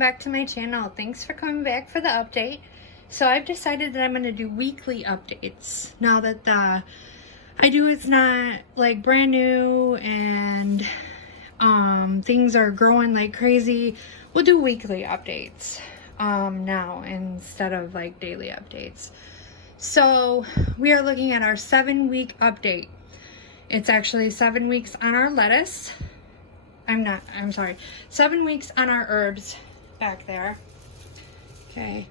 back to my channel. Thanks for coming back for the update. So I've decided that I'm going to do weekly updates now that the iDOO is not like brand new and things are growing like crazy. We'll do weekly updates now instead of like daily updates. So we are looking at our 7-week update. It's actually 7 weeks on our lettuce. 7 weeks on our herbs back there. Okay.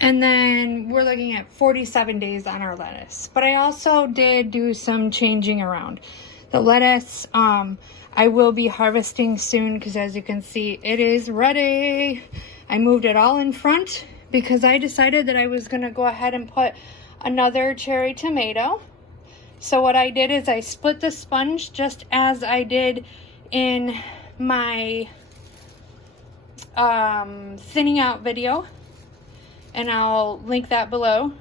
And then we're looking at 47 days on our lettuce. But I also did do some changing around. The lettuce, I will be harvesting soon because as you can see, it is ready. I moved it all in front because I decided that I was going to go ahead and put another cherry tomato. So what I did is I split the sponge just as I did in my thinning out video, and I'll link that below.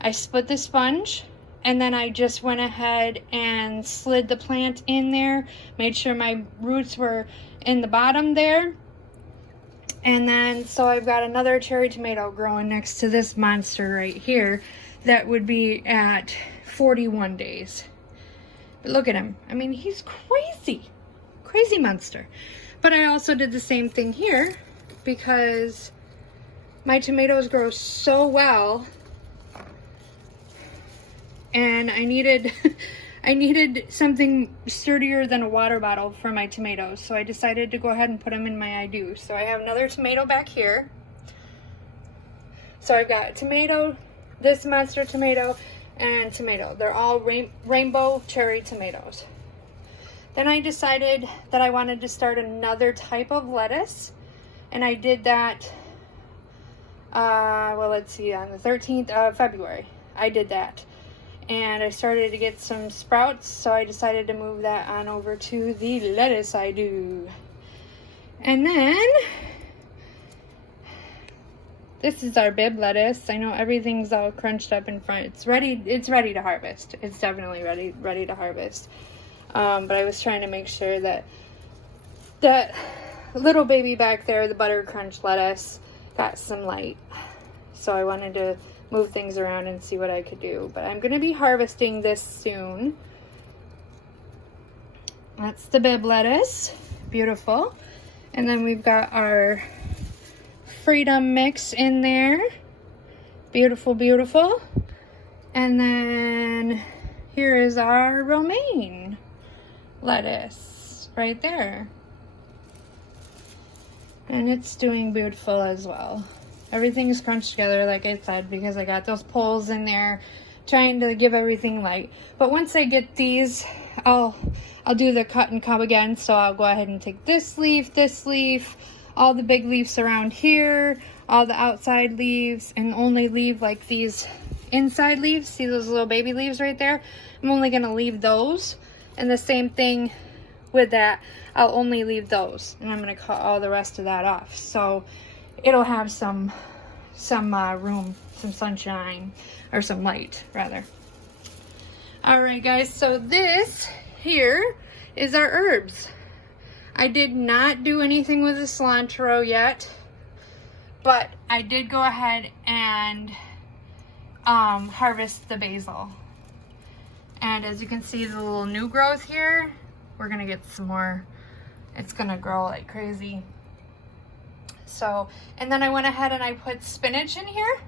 I split the sponge and then I just went ahead and slid the plant in there, made sure my roots were in the bottom there. And then so I've got another cherry tomato growing next to this monster right here that would be at 41 days. But look at him. I mean, he's crazy monster. But I also did the same thing here because my tomatoes grow so well and I needed I needed something sturdier than a water bottle for my tomatoes, so I decided to go ahead and put them in my iDOO. So I have another tomato back here. So I've got tomato, this monster tomato, and tomato. They're all rainbow cherry tomatoes. Then I decided that I wanted to start another type of lettuce, and I did that well, let's see, on the 13th of February I did that, and I started to get some sprouts, so I decided to move that on over to the lettuce iDOO. And then this is our bib lettuce. I know everything's all crunched up in front. It's ready to harvest. It's definitely ready to harvest. But I was trying to make sure that that little baby back there, the butter crunch lettuce, got some light. So I wanted to move things around and see what I could do. But I'm going to be harvesting this soon. That's the bib lettuce. Beautiful. And then we've got our freedom mix in there. Beautiful, beautiful. And then here is our romaine lettuce right there. And it's doing beautiful as well. Everything's crunched together, like I said, because I got those poles in there trying to give everything light. But once I get these, I'll do the cut and come again. So I'll go ahead and take this leaf, all the big leaves around here, all the outside leaves, and only leave like these inside leaves. See those little baby leaves right there? I'm only going to leave those. And the same thing with that, I'll only leave those, and I'm going to cut all the rest of that off, so it'll have some room, some sunshine, or some light rather. Alright guys, so this here is our herbs. I did not do anything with the cilantro yet, but I did go ahead and harvest the basil. And as you can see, the little new growth here, we're gonna get some more. It's gonna grow like crazy. So, and then I went ahead and I put spinach in here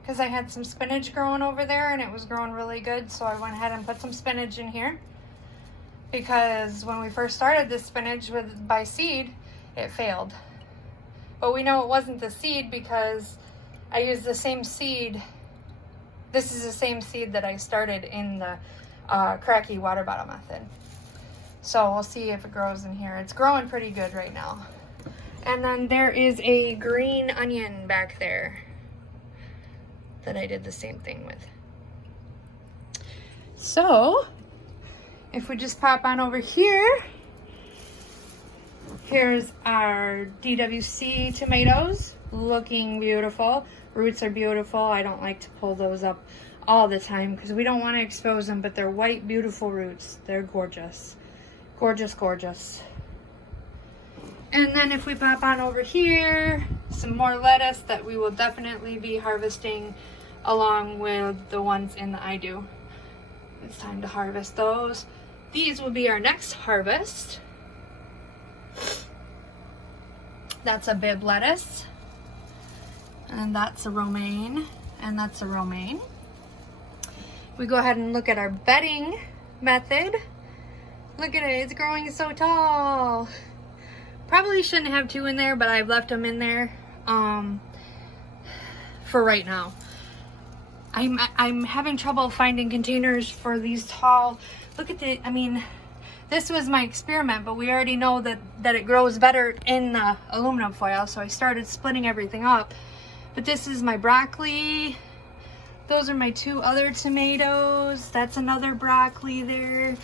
because I had some spinach growing over there and it was growing really good. So I went ahead and put some spinach in here because when we first started this spinach by seed, it failed. But we know it wasn't the seed because I used the same seed. This is the same seed that I started in the cracky water bottle method. So we'll see if it grows in here. It's growing pretty good right now. And then there is a green onion back there that I did the same thing with. So if we just pop on over here, here's our DWC tomatoes, looking beautiful. Roots are beautiful. I don't like to pull those up all the time because we don't want to expose them, but they're white, beautiful roots. They're gorgeous. Gorgeous, gorgeous. And then if we pop on over here, some more lettuce that we will definitely be harvesting along with the ones in the iDOO. It's time to harvest those. These will be our next harvest. That's a bib lettuce. And that's a romaine. And that's a romaine. We go ahead and look at our bedding method. Look at it, it's growing so tall. Probably shouldn't have two in there, but I've left them in there for right now. I'm having trouble finding containers for these tall. Look at the, I mean, this was my experiment, but we already know that it grows better in the aluminum foil, so I started splitting everything up. But this is my broccoli. Those are my two other tomatoes. That's another broccoli there.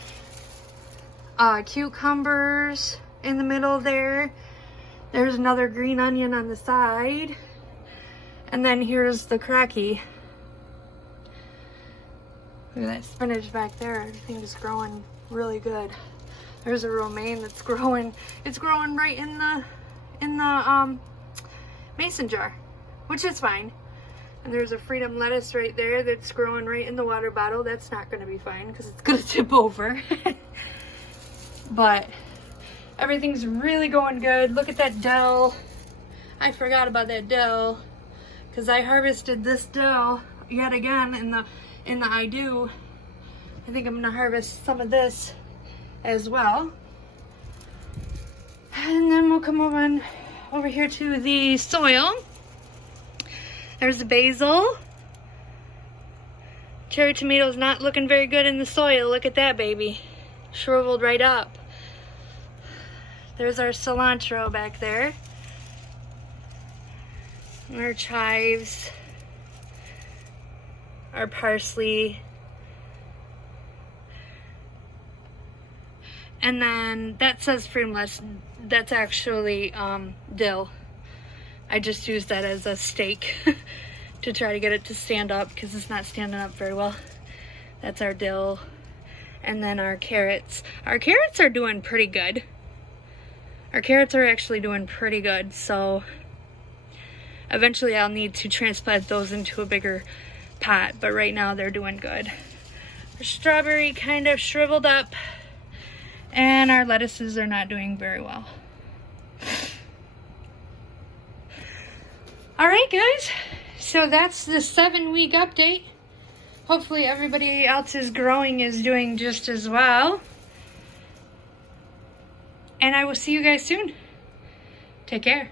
Cucumbers in the middle there. There's another green onion on the side. And then here's the cracky. Look at that spinach back there. Everything's growing really good. There's a romaine that's growing. It's growing right in the mason jar, which is fine. And there's a freedom lettuce right there that's growing right in the water bottle. That's not going to be fine because it's going to tip over. But everything's really going good. Look at that dill. I forgot about that dill because I harvested this dill yet again in the iDOO. I think I'm going to harvest some of this as well. And then we'll come over here to the soil. There's the basil. Cherry tomatoes not looking very good in the soil. Look at that baby. Shriveled right up. There's our cilantro back there. Our chives. Our parsley. And then that says fruitless. That's actually dill. I just used that as a stake to try to get it to stand up because it's not standing up very well. That's our dill. And then our carrots. Our carrots are doing pretty good. Our carrots are actually doing pretty good, so eventually I'll need to transplant those into a bigger pot, but right now they're doing good. Our strawberry kind of shriveled up, and our lettuces are not doing very well. Alright guys, so that's the 7-week update. Hopefully everybody else's growing is doing just as well. And I will see you guys soon. Take care.